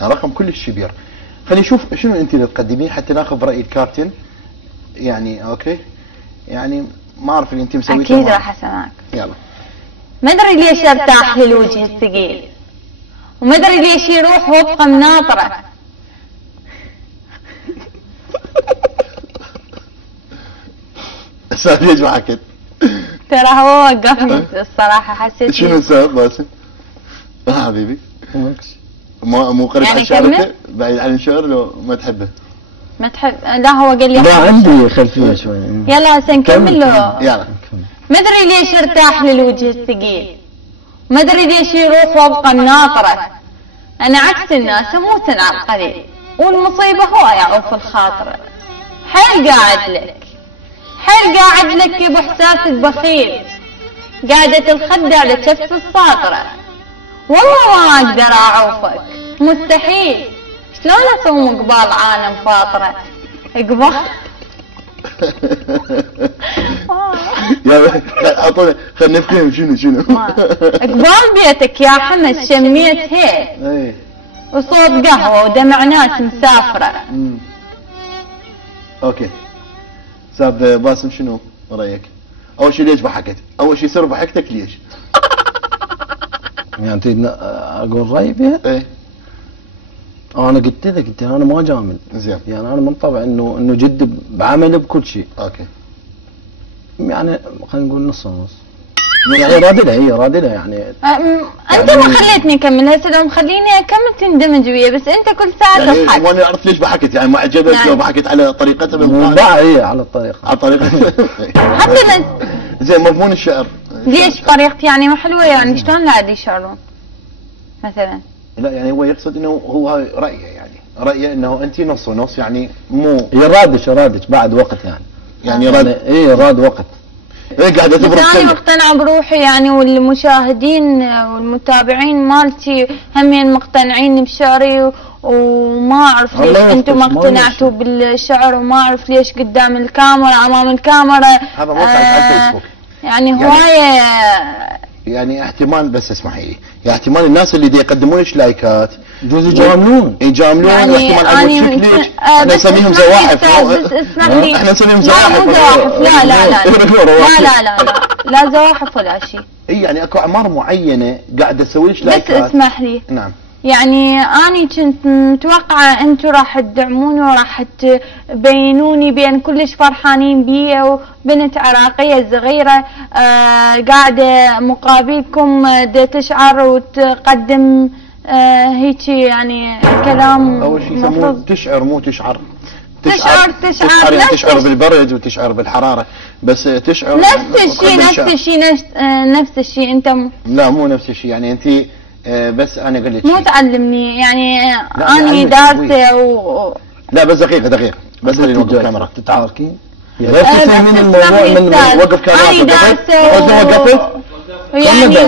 يعني رقم كلش كبير. خلينا نشوف شنو انت اللي تقدميه حتى ناخذ راي الكابتن. يعني اوكي يعني ما اعرف اللي انت مسويته. اكيد راح اسمعك. يلا. ما ادري ليش ارتاح للوجه الثقيل، وما ادري ليش يروح وفقه مناطره. استاذ ليش ضحكت؟ ترى هو وقفني الصراحه، حسيت شنو السبب باسم؟ حبيبي مو قريب يعني عن شعرته؟ بعيد عن الشعر لو ما تحبه؟ ما تحب؟ لا هو قال لي لا عندي خلفيه شوي. يلا هسه نكمل له. يلا. ما ادري ليش ارتاح للوجه الثقيل، ما ادري ليش يروح وفقه الناطره. انا عكس الناس اموت على القليل، والمصيبه هو يعوف الخاطر. حيل قاعد لك، حيل قاعد لك يا ابو احساس البخيل، قاعده الخد على كف الساطره. والله ما اقدر اعوفك، مستحيل. شلون اصوم قبال عالم فاطره؟ قبال يا اعطونا خلينا نفهم شنو قبال بيتك يا حمد شميت هيك ايه وصوت قهوه ودمع ناس مسافره. اوكي استاذ باسم شنو رايك؟ اول شيء ليش ضحكت؟ اول شيء سر ضحكتك ليش؟ يعني تريد اقول رايي بها؟ ايه انا قلت لك انا ما جامل. زين. يعني انا من طبع انه جد بعمل بكل شيء. اوكي. يعني خلينا نقول نص ونص. يعني رادلها يعني. انت ما خليتني اكمل، هسه لو مخليني اكمل تندمج ويا، بس انت كل ساعه يعني تضحك. وانا اعرف ليش ضحكت، يعني ما عجبك لو ضحكت على طريقتها لا هي على الطريقه. على طريقتها. حتى زين مضمون الشعر. ليش طريقتي يعني ما حلوه؟ يعني شلون العادي يشعرون؟ مثلا لا يعني هو يقصد انه هو رايه، يعني رايه انه انت نص ونص، يعني مو هي رادش بعد وقت يعني راد ايه راد وقت. ايه قاعده تبرد. بس انا مقتنعه بروحي يعني، والمشاهدين والمتابعين مالتي همين مقتنعين بشعري، وما اعرف ليش انتم ما اقتنعتوا بالشعر، وما اعرف ليش قدام الكاميرا امام الكاميرا. هذا موقع على الفيسبوك. يعني هوايه يعني احتمال، بس اسمحي لي، يعني احتمال الناس اللي يقدمون لك لايكات يجوز يجاملون يعني واحتمال عجبك شكلك. احنا نسميهم زواحف. اسمح لي، احنا نسميهم لا مو زواحف، لا لا لا لا لا لا لا زواحف ولا شيء. اي يعني اكو اعمار معينه قاعده تسوي لك لايكات. بس اسمح لي. نعم. يعني اني كنت متوقعه انتم راح تدعموني وراح تبينوني بين كلش فرحانين بي، وبنت عراقيه صغيره قاعده مقابلكم تشعر وتقدم هيك يعني كلام. اول شيء يسموه تشعر مو تشعر. تشعر بالبرد وتشعر بالحراره، بس تشعر نفس الشيء انت لا مو نفس الشيء. يعني انت بس انا اقول لك مو تعلمني يعني اني دارسه لا بس دقيقه بس خليني نوقف الكاميرا. تتعاركين بس تسوي من وقف كاميرا. وقفت يعني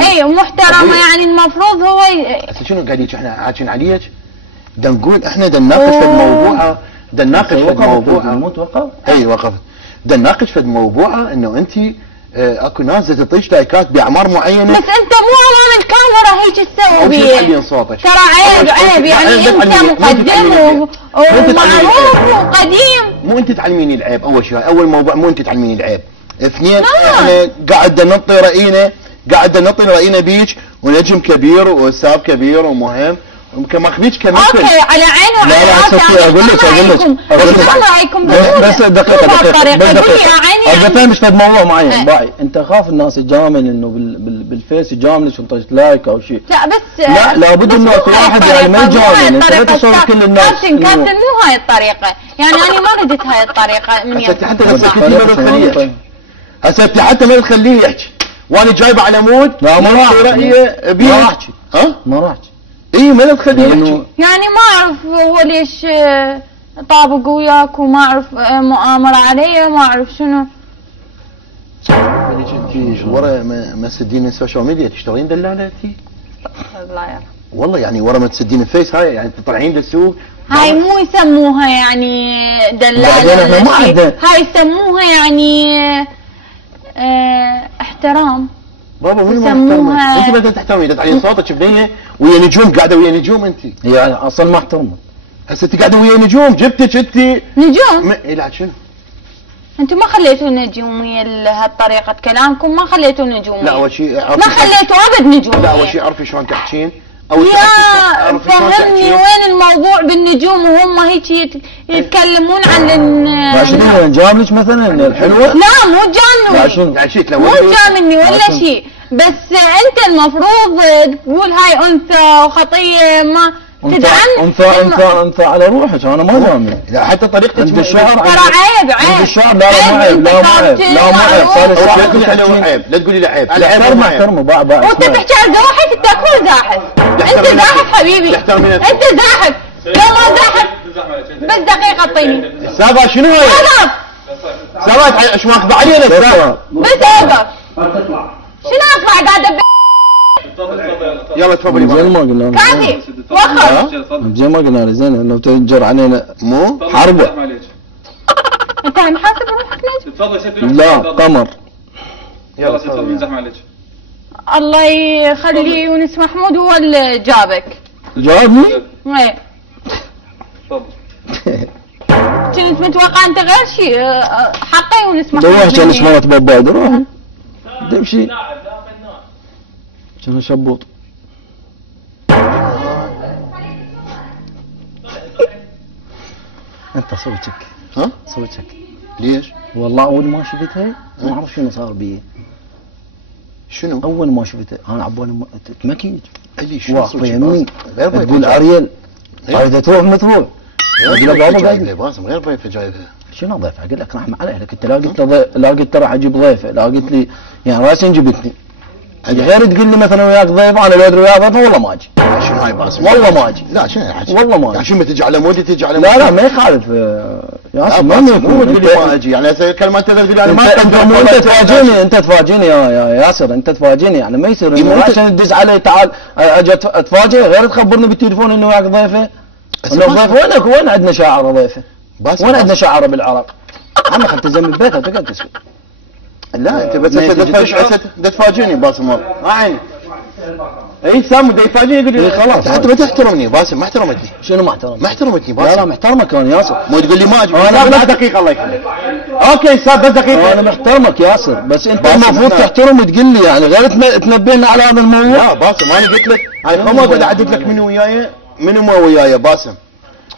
اي محترمه. يعني المفروض هو هسه شنو قاعد يحكي؟ احنا حاكين عليك دا نقول احنا دا نناقش في الموضوع، دا نناقش في الموضوع. مو توقف. اي وقفت. دا نناقش في الموضوع انه انت اكو ناس تعطيش لايكات باعمار معينه، بس انت مو امام الكاميرا هيك تسوي بيه. تعلين صوتك ترى عيب يعني انت مقدم ومعروف وقديم. مو انت تعلميني العيب. اول شيء اول موضوع مو انت تعلميني العيب. اثنين احنا قاعد نعطي راينا بيك، ونجم كبير واستاذ كبير ومهم كما خبيج كمثل. اوكي على عيني وعلى راسي. اقول لك رايكم بس دقيقه يعني مش فد موضوع معين باعي. انت خاف الناس تجامل انه بالفيس يجاملك وانت لايك او شيء. لا بس لا لابد انه في واحد يعني ما يجامل. انت لا تصور كل الناس. كابتن مو هاي الطريقه، يعني انا ما ردت هاي الطريقه من هسه حتى لو سكتي ما بتخليه. هسه حتى ما بتخليه يحكي، وانا جايبه على مود. لا ما راح رايه ما راح. ها ما راح. اي ما تخليه يحكي. يعني ما اعرف هو ليش طابق وياك، وما اعرف مؤامره علي، ما اعرف شنو. انت ورا ما تسدين السوشيال ميديا تشتغلين دلاله انت؟ الله يرحمه. والله يعني ورا ما تسدين الفيس هاي يعني تطلعين للسوق. هاي مو يسموها يعني دلاله، هاي يسموها يعني احترام. بابا من يسموها انت بدك تحترمي، تعلين صوتك بنيه ويا نجوم، قاعده ويا نجوم انت. هي اصلا ما احترمت. هسه انت قاعده ويا نجوم، جبتك انت نجوم؟ اي لا شنو؟ انتم ما خليتوا نجومية هالطريقة كلامكم، ما خليتوا نجومية. لا اول شيء ما خليتوا ابد نجومية. لا اول شيء عرفي شلون تحكين. اول شيء يا فهمني وين الموضوع بالنجوم وهم هيك يتكلمون عن شنو جاملك مثلا الحلوه؟ لا مو جامني، مو جامني ولا شيء، بس انت المفروض تقول هاي انثى وخطيه ما تدعم. انثى على روحك، انا ما جامل. لا حتى طريقتك عند الشعر، ترى عيب عند الشعر. لا مو عيب، لا مو عيب، لا مو عيب. لا تقولي عليه عيب، لا تقولي له عيب. احترمه احترمه باع وانت تحكي عن زاحف، انت اكون زاحف. انت زاحف حبيبي، انت زاحف. لو ما زاحف بس دقيقة اعطيني. سابا شنو هاي؟ سابا ايش ماخذ علينا سابا؟ بس اوقف. شنو اطلع قاعدة يلا تفضلي. زين ما قلنا كافي وخر. زين ما قلنا زين لو تنجر علينا مو حربه. انت عم حاسب روحك نجم؟ تفضل لا قمر. يلا تفضل نزح معلش. الله يخلي يونس محمود هو اللي جابك. جابني؟ ايه تفضل. كنت متوقع انت غير شيء. حقي يونس محمود. روح كان اسمه بابا روح تمشي. كان شبوط. انت سوي تشك. ها؟ سوي تشك. ليش؟ والله اول ما شفتها ما اعرف شنو صار بي. شنو؟ اول ما شفتها انا عبالي تمكيج. اللي شنو واقفه يمين غير تقول اريل قاعده تروح متروح. اقول له بابا جايبه باسم غير ضيفه جايبها. شنو ضيفه؟ اقول لك رحمه عليه لك انت لا قلت لا قلت راح اجيب ضيفه، لا قلت لي يعني راسي جبتني. غير تقول لي مثلا وياك ضيفه انا لو ادري وياك ضيفه والله ما اجي. شنو هاي باسم؟ والله ما اجي. لا شنو الحكي؟ والله ما اجي. عشان ما تجي على مودي تجي على مودي. لا لا ما يخالف ياسر ما مو تقول لي ما اجي يعني هسه كلمه انت تقول لي انا ما انت تفاجئني انت تفاجئني يا ياسر انت تفاجئني يعني ما يصير انه عشان تدز علي تعال اجي اتفاجئ غير تخبرني بالتليفون انه وياك ضيفه. انه ضيفه وين عندنا شاعر ضيفه؟ وين عندنا شاعر بالعراق؟ انا خلت تزم ببيتها تقعد تسكت. لا انت بس هسه تفاجئني باسم ما عيني. اي سام بده يفاجئني يقول لي خلاص حتى ما تحترمني باسم. ما احترمتني. شنو ما احترمني؟ ما احترمتني باسم. لا لا محترمك انا ياسر. مو تقول لي ما اجي. انا دقيقه الله يخليك. اوكي سام بس دقيقه. انا محترمك ياسر بس انت المفروض تحترم وتقول لي يعني غير تنبهنا على هذا الموضوع. لا باسم انا قلت لك انا ما اقعد اعدد لك منو وياي منو ما وياي باسم.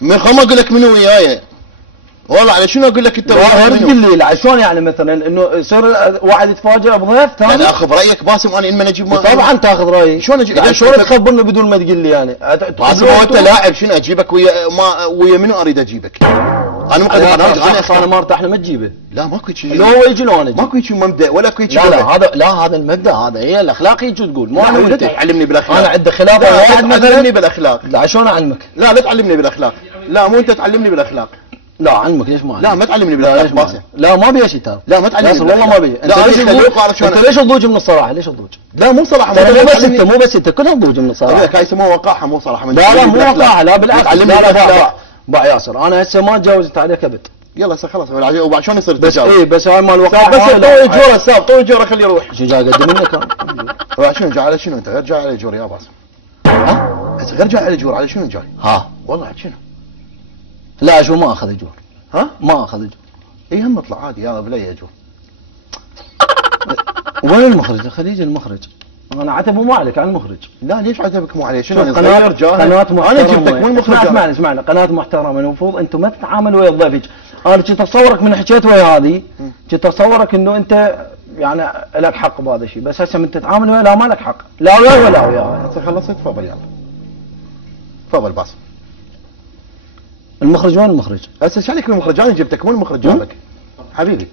من خم اقول لك منو وياي والله على شنو اقول لك انت غير تقول لي شلون يعني مثلا انه يصير واحد يتفاجئ بضيف ثاني. انا اخذ رايك باسم انا لما اجيب طبعا تاخذ رايي. شلون اجيب يعني شلون تخبرني بدون ما تقول لي يعني باسم هو انت لاعب شنو اجيبك ويا منو اريد اجيبك؟ انا مقدم برنامج انا ما ارتاح لما تجيبه. لا ماكو شيء. لو هو يجي لو انا اجي. ماكو شيء مبدا ولا اكو شيء. لا هذا المبدا هذا هي الاخلاق يجي تقول مو انا وانت. تعلمني بالاخلاق. انا عندي خلاف واحد مثلا. تعلمني بالاخلاق. لا شلون اعلمك؟ لا تعلمني بالاخلاق. لا مو انت تعلمني بالاخلاق. لا علمك ليش ما لا ما تعلمني بالاخلاق باسم. لا ما ابي شيء ترى. لا ما تعلمني والله ما ابي. انت ليش تضوج من الصراحه؟ ليش تضوج؟ لا مو صراحه. مو بس انت كلها تضوج من الصراحه. هاي يسموها وقاحه مو صراحه. لا مو وقاحه لا بالعكس. علمني باع ياسر انا هسه ما تجاوزت عليك ابد. يلا خلاص وبعد شلون يصير بس اي بس هاي مال وقاحه. بس طوي جوره ساب طوي جوره خليه يروح. شو جاي اقدم منك انا؟ شنو جاي على شنو انت غير جاي على جور يا باسم؟ ها؟ بس غير جاي على جور على شنو جاي؟ ها والله شنو؟ لا شو ما اخذ اجور. ها؟ ما اخذ اجور. اي هم اطلع عادي يلا بلي اجور. وين المخرج؟ خليج المخرج. انا عتب مو عليك على المخرج. لا ليش عتبك مو عليه؟ شنو قناه محترمه. انا جبتك مو المخرج. اسمعني قناه محترمه المفروض انتم ما تتعاملوا ويا ضيفك. انا كنت اتصورك من حكيت ويا هذه كنت اتصورك انه انت يعني لك حق بهذا الشيء بس هسه من تتعامل ويا لا ما لك حق لا وياي ولا وياي. هسه خلصت تفضل يلا. تفضل باسم. المخرج وين المخرج؟ هسه ايش عليك بالمخرج؟ انا جبتك مو المخرج جابك حبيبي.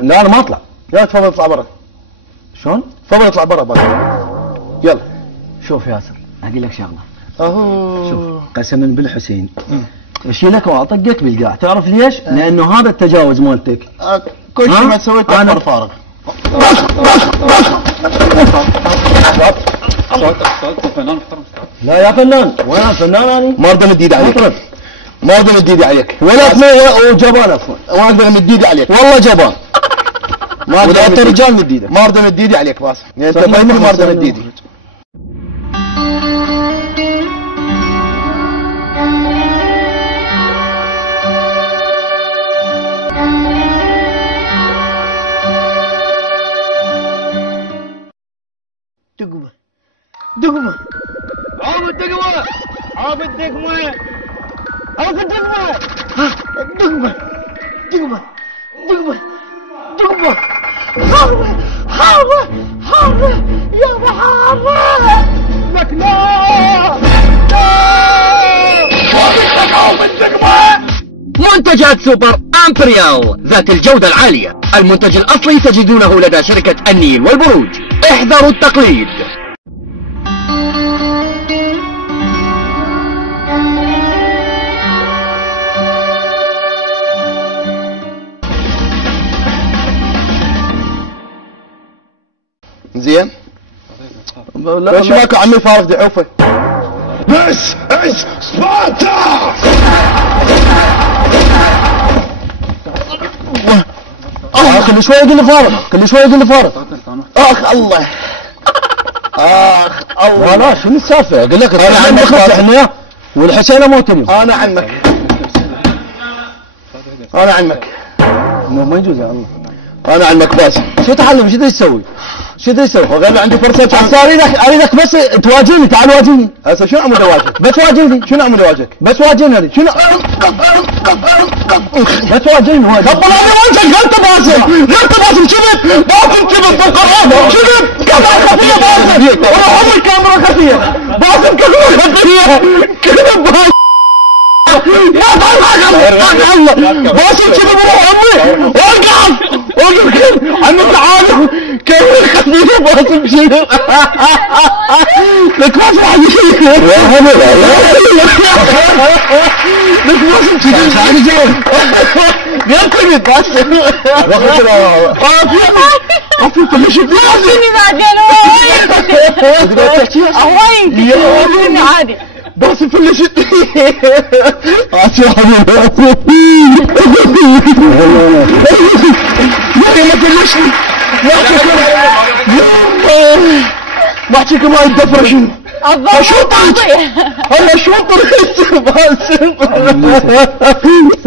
لا انا ما اطلع. يلا تفضل اطلع برا. شلون؟ تفضل اطلع برا باسم. يلا. شوف ياسر اقول لك شغله. اهو شوف قسما بالحسين اشيلك واطقك بالقاع تعرف ليش؟ لانه هذا التجاوز مالتك. كل شيء ما سويته انا فارغ. لا يا فنان وين فنان اني؟ ما اقدر مد ايدي عليك. ما اقدر مد ايدي عليك. ولا ثنيه وجبان اصلا. ما اقدر مد ايدي عليك. والله جبان. ما اقدر انت رجال مد ايدك. ما اقدر مد ايدي عليك باسم. يعني انت ما اقدر مد ايدي. الدقمة عاف الدقمة عاف الدقمة الدقمة دقمة دقمة دقمة حارة حارة حارة يا حارة لك لا منتجات سوبر امبريال ذات الجودة العالية. المنتج الأصلي تجدونه لدى شركة النيل والبروج. احذروا التقليد. زين ليش ماكو عمي فارق دعوفه This is Sparta! كل شوي يقول لي فارق كل شوي يقول لي فارق اخ الله اخ الله لا شنو السالفه اقول لك أنا عنك نخلص احنا والحسينه موت اليوم انا عنك انا عنك ما يجوز يا الله انا عنك باسم شو تعلم شو تسوي شو تسوي وقال له عندي فرصه هسه اريدك بس تواجهني تعال واجهني هسه شنو اعمل اواجهك بس واجهني شنو اعمل اواجهك بس واجهني هذه شنو بس واجهني قبل هذا وجهك غلط باسم غلط باسم كذب باسم كذب بالقران كذب كاميرا خفيه باسم والله عمر كاميرا خفيه باسم كاميرا خفيه كذب باسم يا الله باسم كذب عمي وقف وقف عمي تعال كاميرا خفيه باسم شنو لك ما في حد يا حبيبي لك باسم كذب تعال جاي يرتبط باسم في فلشت شنو بعدين وين وين عادي باسم فلشت ما فلشني ما احكيكم هاي الدفرشن انا شوطر باسم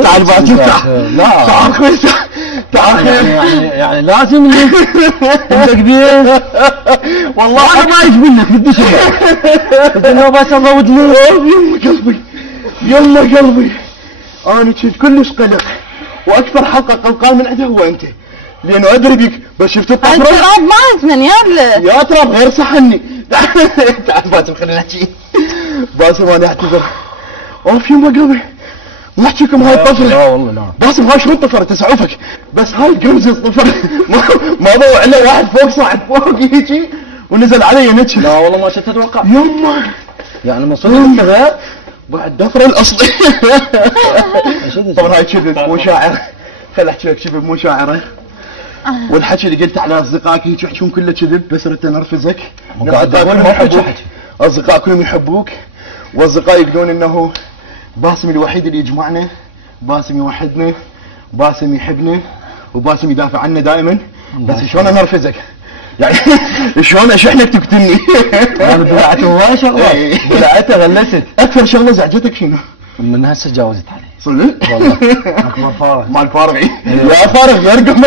تعال باسم تعال تعال خوي تعال يعني لازم انت كبير والله انا ما يجي منك بدي شيء قلت له بس ازود لي يما قلبي يما قلبي انا كنت كلش قلق واكثر حلقه قلقان من عندها هو انت لانه ادري بيك بس شفت الطفره التراب ما ازمن يا تراب غير صحني تعال باسم خلينا نحكي باسم انا اعتذر اوف يما قلبي ما احكيكم هاي الطفره لا والله لا باسم هاي شو الطفره تسعفك بس هاي قمز الطفره ما ضوى عليه واحد فوق صعد فوق يجي ونزل علي نتش لا والله ما كنت اتوقع يما يعني من صدق انت غير بعد الدفره الاصلي طبعا هاي كذب مو شاعر خل احكي لك كذب مو شاعره والحكي اللي قلت على اصدقائك هيك يحكون كله كذب بس ردت نرفزك اصدقائك كلهم يحبوك واصدقائي يقولون انه باسم الوحيد اللي يجمعنا باسم يوحدنا باسم يحبنا وباسم يدافع عنا دائما بس شلون انرفزك يعني شلون اشحنك تقتلني انا بلعته هواي شغله بلعته غلست اكثر شغله زعجتك شنو؟ من هسه تجاوزت عليه صدق؟ والله اكبر فارغ مال فارغ يا فارغ يرقم